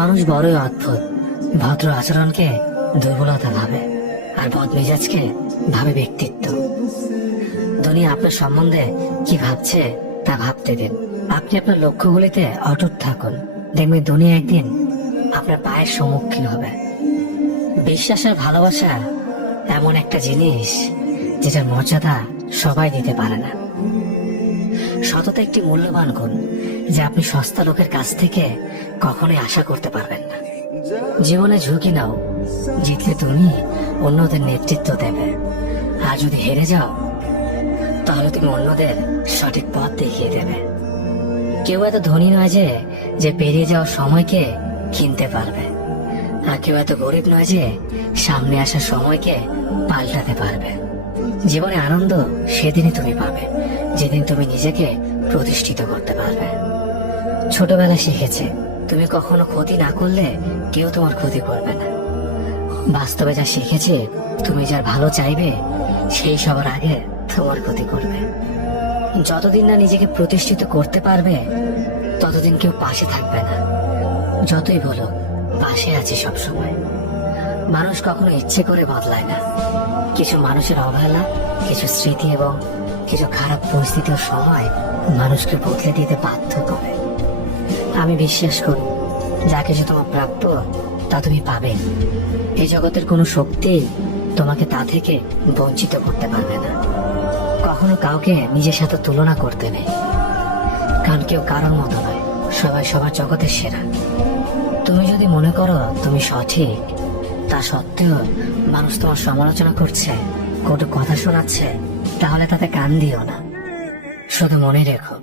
মানুষ বড়ই অদ্ভুত। ভদ্র আচরণকে দুর্বলতা ভাবে, আর বদমেজাজকে ভাবে ব্যক্তিত্ব। দুনিয়া আপনার সম্বন্ধে কি ভাবছে তা ভাবতে দিন। আপনি আপনার লক্ষ্যগুলিতে অটুট থাকুন, দেখবেন দুনিয়া একদিন আপনার পায়ের সম্মুখীন হবে। বিশ্বাস আর ভালোবাসা এমন একটা জিনিস যেটার মর্যাদা সবাই দিতে পারে না। সততা একটি মূল্যবান গুণ যে আপনি সস্তা লোকের কাছ থেকে কখনোই আশা করতে পারবেন না। জীবনে ঝুঁকি নাও, জিতলে তুমি অন্যদের নেতৃত্ব দেবে, আর যদি হেরে যাও তাহলে তুমি অন্যদের সঠিক পথ দেখিয়ে দেবে। কেউ এত ধনী নয় যে পেরিয়ে যাওয়ার সময়কে কিনতে পারবে, আর কেউ এত গরিব নয় যে সামনে আসার সময়কে পাল্টাতে পারবে। জীবনে আনন্দ সেদিনই তুমি পাবে যেদিন তুমি নিজেকে প্রতিষ্ঠিত করতে পারবে। ছোটবেলায় শিখেছে তুমি কখনো ক্ষতি না করলে কেউ তোমার ক্ষতি করবে না। বাস্তবে যা শিখেছে তুমি যার ভালো চাইবে সেই সবার আগে তোমার ক্ষতি করবে। যতদিন না নিজেকে প্রতিষ্ঠিত করতে পারবে ততদিন কেউ পাশে থাকবে না। যতই বলো পাশে আছি সবসময়। মানুষ কখনো ইচ্ছে করে বদলায় না। কিছু মানুষের অবহেলা, কিছু স্মৃতি এবং কিছু খারাপ পরিস্থিতির সময় মানুষকে বদলে দিতে বাধ্য করে। আমি বিশ্বাস করি যা কিছু তোমার প্রাপ্য তা তুমি পাবে। এই জগতের কোনো শক্তি তোমাকে তা থেকে বঞ্চিত করতে পারবে না। কখনো কাউকে নিজের সাথে তুলনা করতে নেই, কারণ কেউ কারোর মতো নয়, সবাই সবার জগতের সেরা। তুমি যদি মনে করো তুমি সঠিক, তা সত্ত্বেও মানুষ তোমার সমালোচনা করছে, কটু কথা শোনাচ্ছে, তাহলে তাতে কান দিও না। শুধু মনে রেখো